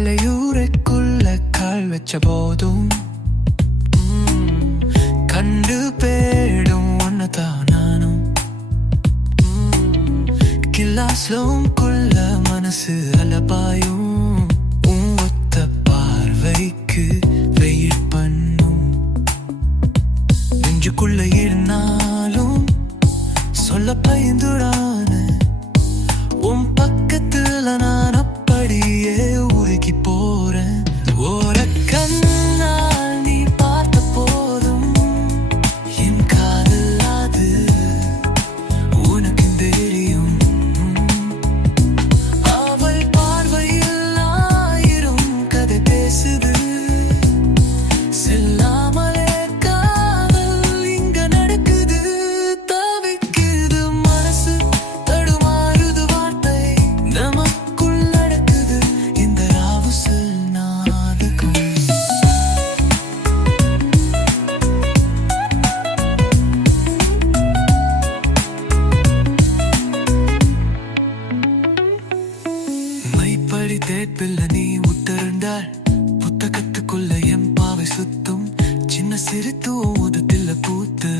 தலையூரைக்குள்ள கால் வச்ச போதும். கண்டு பேடும் ஒன்னதான் நானும். கில்லாஸ்லும் குள்ள மனசு அலபாயும். ஒத்த பார்வைக்கு வெயில் பண்ணும். நெஞ்சுக்குள்ள இருந்தாலும் சொல்ல பயந்துடா புத்தகத்துக்குள்ள என் பாவை சுத்தும். சின்ன சிரித்து உதத்தில் பூத்து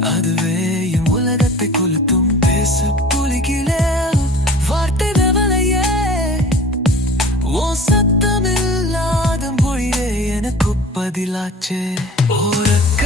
அதுவே என் உலகத்தை கொளுத்தும். பேச புலிகிலே வார்த்தை தவளையே. ஓ சத்தம் இல்லாத மொழியே எனக்கு பதிலாச்சே. ஓரத்து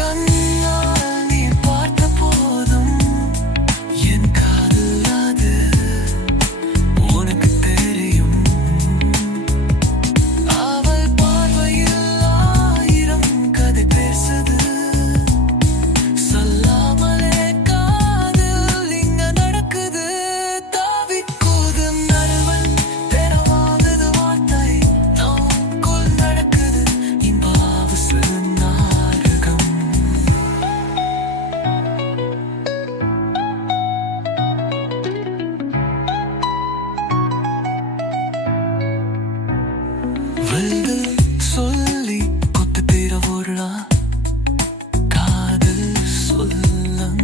காதல் சொல்லி கொத்து தீர ஓடுறா காதல் சொல்லம்